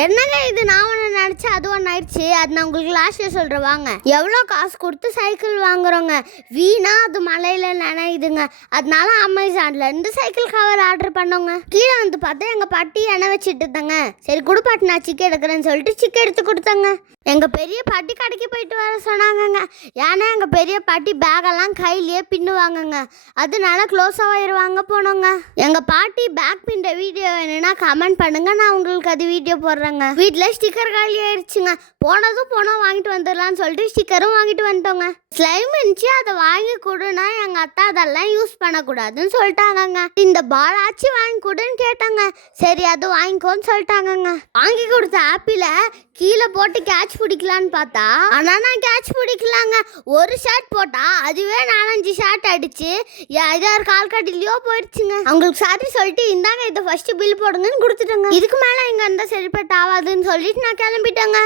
என்னங்க இது, நான் ஒன்று நினச்சேன் அது ஒன்று ஆயிடுச்சு. அது நான் உங்களுக்கு லாஸ்ட்டில் சொல்கிறேன் வாங்க. எவ்வளோ காசு கொடுத்து சைக்கிள் வாங்குறோங்க, வீணா அது மழையில் நனையுதுங்க. அதனால அமேசானில் இருந்து சைக்கிள் கவர் ஆர்டர் பண்ணோங்க. கீழே வந்து பார்த்தா எங்கள் பாட்டி எண்ணெய் வச்சுட்டு இருந்தாங்க. சரி குடு பாட்டி, நான் சிக்கன் எடுக்கிறேன்னு சொல்லிட்டு சிக்கன் எடுத்து கொடுத்தாங்க. எங்கள் பெரிய பாட்டி கடைக்கு போயிட்டு வர சொன்னாங்கங்க. ஏன்னா எங்கள் பெரிய பாட்டி பேகெல்லாம் கையிலேயே பின்னுவாங்கங்க. அதனால க்ளோஸாக ஆயிடுவாங்க போனோங்க. எங்கள் பாட்டி பேக் பின்ன வீடியோ வேணும்னா கமெண்ட் பண்ணுங்க, நான் உங்களுக்கு அது வீடியோ போடுறேங்க. வீட்டில் ஸ்டிக்கர் காலி ஆயிடுச்சுங்க. போனோம் வாங்கிட்டு வந்துடலான்னு சொல்லிட்டு ஸ்டிக்கரும் வாங்கிட்டு வந்துட்டோங்க. ஸ்லைம் இருந்துச்சு, அதை வாங்கி கொடுனா எங்கள் அத்தா அதெல்லாம் யூஸ் பண்ணக்கூடாதுன்னு சொல்லிட்டாங்கங்க. இந்த பால் ஆச்சு வாங்கி கொடுன்னு கேட்டாங்க. சரி அது வாங்கிக்கோன்னு சொல்லிட்டாங்கங்க. வாங்கி கொடுத்த ஆப்பிள கீழே போட்டு கேட்ச் பிடிக்கலான்னு பார்த்தா, ஆனால் நான் கேட்ச் பிடிக்கலாங்க. ஒரு ஷாட் போட்டா அதுவே 4-5 ஷாட் அடிச்சு ஏதாவது கால் கட்டிலையோ போயிடுச்சுங்க. அவங்களுக்கு சாரி சொல்லிட்டு இந்தாங்க இதை ஃபர்ஸ்ட் பில் போடுங்கன்னு கொடுத்துட்டேங்க. இதுக்கு மேலே இங்கே இருந்தால் சரிப்பட்டு ஆகாதுன்னு சொல்லிட்டு நான் கிளம்பிட்டேங்க.